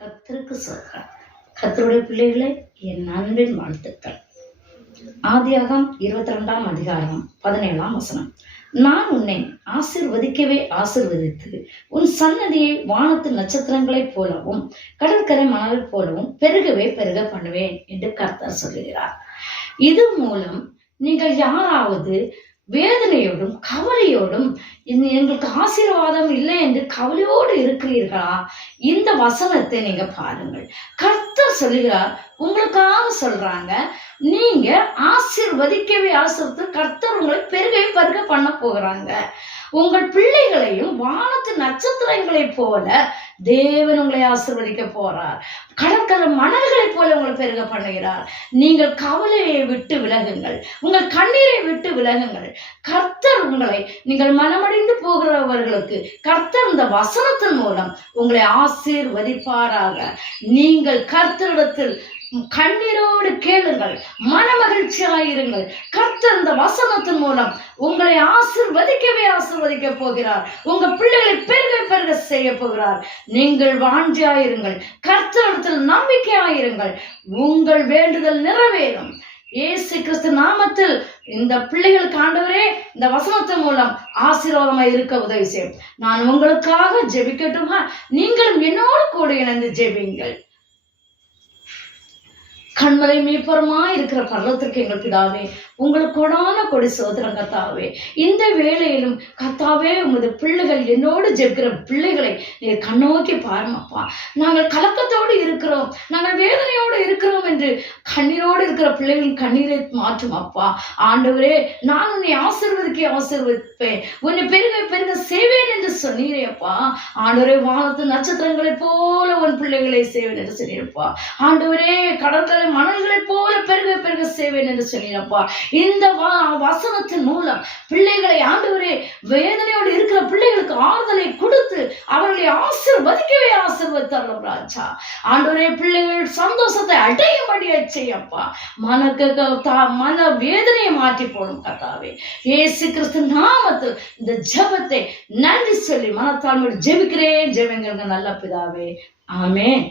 கர்த்தருக்கு சொல்றேன். கர்த்தருடைய பிள்ளைகளை என் அன்பின் வாழ்த்துக்கள். ஆதியாகமம் 22ஆம் அதிகாரம் 17ஆம் வசனம். நான் உன்னை ஆசீர்வதிக்கவே ஆசீர்வதித்து உன் சன்னதியை வானத்து நட்சத்திரங்களைப் போலவும் கடற்கரை மணலைப் போலவும் பெருகவே பெருக பண்ணுவேன் என்று கர்த்தர் சொல்லுகிறார். இது மூலம் நீங்கள் யாராவது வேதனையோடும் கவலையோடும் எங்களுக்கு ஆசீர்வாதம் இல்லை என்று கவலையோடு இருக்கிறீர்களா? இந்த வசனத்தை நீங்க பாருங்கள். கர்த்தர் சொல்லுகிறார், உங்களுக்காக சொல்றாங்க. நீங்க ஆசீர்வதிக்கவே ஆசீர்வதித்து கர்த்தர் உங்களை பெருகவே பெருக பண்ண போகிறாங்க. உங்கள் பிள்ளைகளையும் வானத்து நட்சத்திரங்களை போல தேவன் உங்களை ஆசீர்வதிக்க போறார். கடற்கரை மணல்களை போல உங்களை பெருக பண்ணுகிறார். நீங்கள் கவலையை விட்டு விலகுங்கள், உங்கள் கண்ணீரை விட்டு விலகுங்கள். கர்த்தர் உங்களை, நீங்கள் மனமடைந்து போகிறவர்களுக்கு கர்த்தர் இந்த வசனத்தின் மூலம் உங்களை ஆசீர்வதிப்பாராக. நீங்கள் கர்த்தரிடத்தில் கண்ணீரோடு கேளுங்கள், மன மகிழ்ச்சியாயிருங்கள். கர்த்தர் இந்த வசனத்தின் மூலம் உங்களை ஆசீர்வதிக்கவே ஆசீர்வதிக்க போகிறார். உங்க பிள்ளைகளை பெருக பெருக செய்ய போகிறார். நீங்கள் வாஞ்சியாயிருங்கள், கர்த்தரிடத்தில் நம்பிக்கையாயிருங்கள். உங்கள் வேண்டுதல் நிறைவேறும். இயேசு கிறிஸ்து நாமத்தில் இந்த பிள்ளைகளுக்கு ஆண்டவரே இந்த வசனத்தின் மூலம் ஆசீர்வாதமாய் இருக்க உதவி செய்யும். நான் உங்களுக்காக ஜெபிக்கட்டுமா? நீங்களும் என்னோடு கூட இணைந்து ஜெபிங்கள். கண்மலை மீப்பரமா இருக்கிற பர்வத்திற்கு எங்கள் பிதாவே, உங்களுக்கு கொடான கொடி சோதரம் கர்த்தாவே, இந்த வேளையிலும் கர்த்தாவே உமது பிள்ளைகள் என்னோடு ஜெபிக்கிற பிள்ளைகளை நீர் கண்ணோக்கி பாருமப்பா. நாங்கள் கலக்கத்தோடு இருக்கிறோம், நாங்கள் வேதனையோடு இருக்கிறோம் என்று கண்ணீரோடு இருக்கிற பிள்ளைகளின் கண்ணீரை மாற்றும் அப்பா. ஆண்டவரே, நான் உன்னை ஆசீர்வதிப்பேன், உன்னை பெருக பெருக செய்வேன் என்று சொன்னீரே அப்பா. ஆண்டவரே, வானத்து நட்சத்திரங்களை போல உன் பிள்ளைகளை செய்வேன் என்று சொன்னீரப்பா. ஆண்டவரே, கடற்கரை மணல்களை போல பெருக பெருக செய்வேன் என்று சொன்னீரப்பா. இந்த வசனத்தின் மூலம் பிள்ளைகளை ஆண்டவரே, வேதனையோடு இருக்கிற பிள்ளைகளுக்கு ஆறுதலை கொடுத்து அவர்களை ஆசீர்வதிக்கவே ஆசீர்வதித்தரலாம் ராஜா. ஆண்டவரே, பிள்ளைகள் சந்தோஷத்தை அடையும்படியா செய்யப்பா. மன வேதனையை மாற்றி போடும் கர்த்தாவே. இயேசு கிறிஸ்து நாமத்தில் இந்த ஜெபத்தை நன்றி சொல்லி மனத்தாழ்மையோடு ஜெபிக்கிறேன். ஜெபங்கள் நல்ல பிதாவே, ஆமென்.